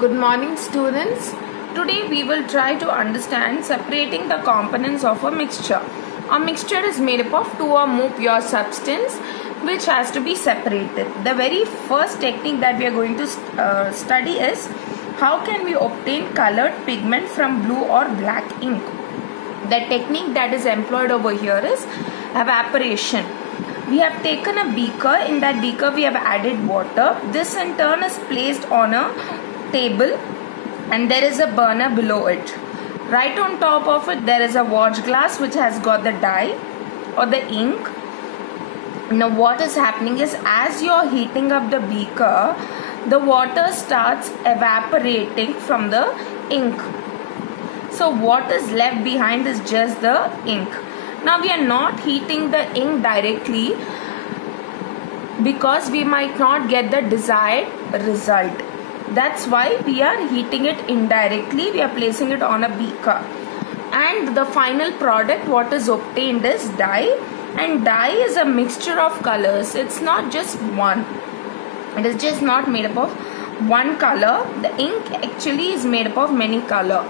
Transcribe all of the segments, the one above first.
Good morning, students. Today we will try to understand separating the components of a mixture. A mixture is made up of two or more pure substance which has to be separated. The very first technique that we are going to study is how can we obtain colored pigment from blue or black ink. The technique that is employed over here is evaporation. We have taken a beaker. In that beaker we have added water. This in turn is placed on a table and there is a burner below it. Right on top of it there is a watch glass which has got the dye or the ink. Now what is happening is, as you are heating up the beaker, the water starts evaporating from the ink. So what is left behind is just the ink. Now we are not heating the ink directly because we might not get the desired result. That's why we are heating it indirectly. We are placing it on a beaker. And the final product what is obtained is dye. And dye is a mixture of colors. It's not just one. It is just not made up of one color. The ink actually is made up of many colors.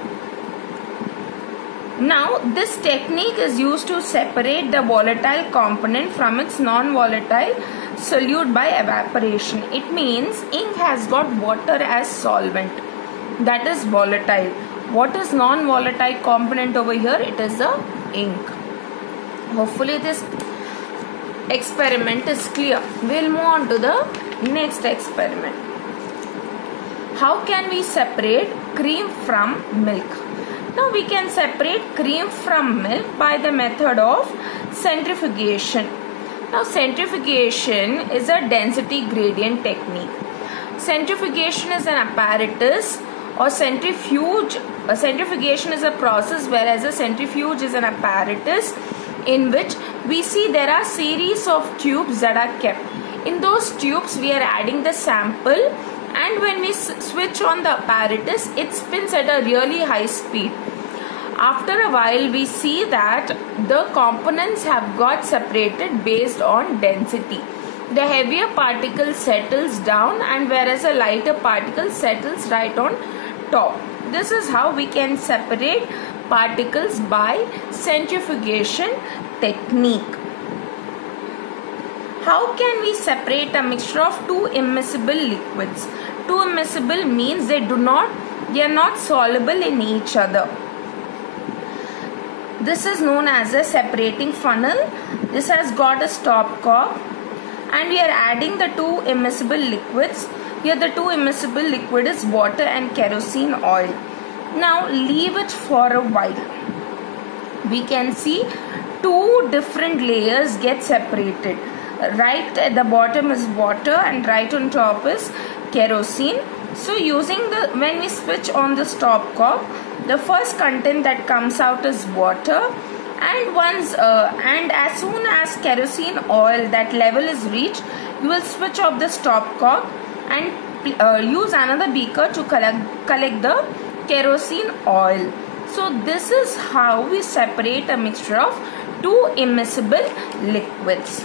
Now this technique is used to separate the volatile component from its non-volatile solute by evaporation. It means ink has got water as solvent. That is volatile. What is non-volatile component over here? It is the ink. Hopefully this experiment is clear. We'll move on to the next experiment. How can we separate cream from milk? Now we can separate cream from milk by the method of centrifugation. Now centrifugation is a density gradient technique. Centrifugation is an apparatus or centrifuge. A centrifugation is a process, whereas a centrifuge is an apparatus in which we see there are series of tubes that are kept. In those tubes we are adding the sample, and when we switch on the apparatus it spins at a really high speed. After a while we see that the components have got separated based on density. The heavier particle settles down, and whereas a lighter particle settles right on top. This is how we can separate particles by centrifugation technique. How can we separate a mixture of two immiscible liquids? Two immiscible means they are not soluble in each other. This is known as a separating funnel. This has got a stopcock and we are adding the two immiscible liquids. Here the two immiscible liquid is water and kerosene oil. Now leave it for a while. We can see two different layers get separated. Right at the bottom is water and right on top is kerosene. So when we switch on the stopcock, the first content that comes out is water, and as soon as kerosene oil that level is reached, you will switch off the stopcock and use another beaker to collect the kerosene oil. So this is how we separate a mixture of two immiscible liquids.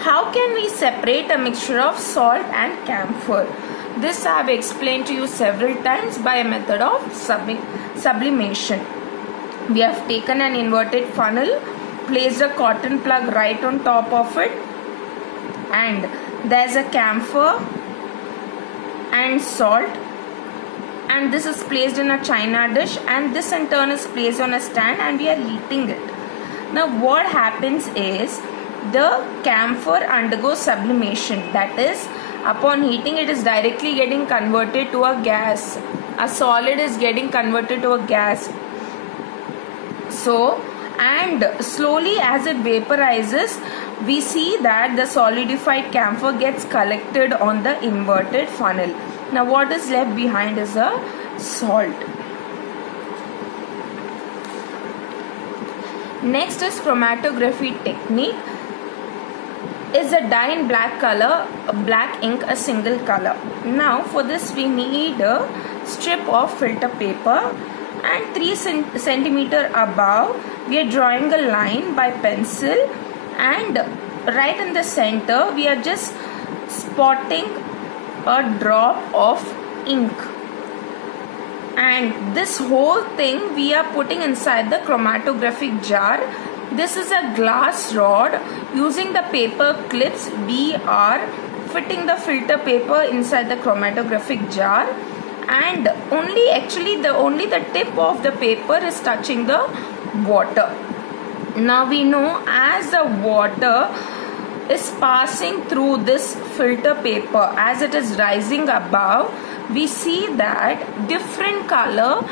How can we separate a mixture of salt and camphor? This I have explained to you several times by a method of sublimation. We have taken an inverted funnel, placed a cotton plug right on top of it, and there is a camphor and salt, and this is placed in a china dish, and this in turn is placed on a stand and we are heating it. Now what happens is, the camphor undergoes sublimation. That is, upon heating it is directly getting converted to a gas. A solid is getting converted to a gas. So, and slowly as it vaporizes, we see that the solidified camphor gets collected on the inverted funnel. Now what is left behind is a salt. Next is chromatography technique. Is a dye in black color, black ink a single color. Now for this we need a strip of filter paper, and 3 centimeter above we are drawing a line by pencil, and right in the center we are just spotting a drop of ink. And this whole thing we are putting inside the chromatographic jar. This is a glass rod. Using the paper clips, we are fitting the filter paper inside the chromatographic jar, and only the tip of the paper is touching the water. Now we know as the water is passing through this filter paper, as it is rising above, we see that different color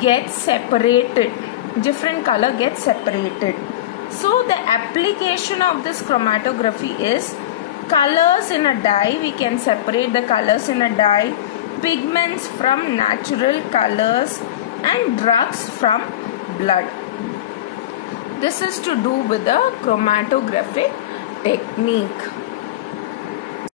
gets separated. So the application of this chromatography is colors in a dye. We can separate the colors in a dye, pigments from natural colors, and drugs from blood. This is to do with the chromatographic technique.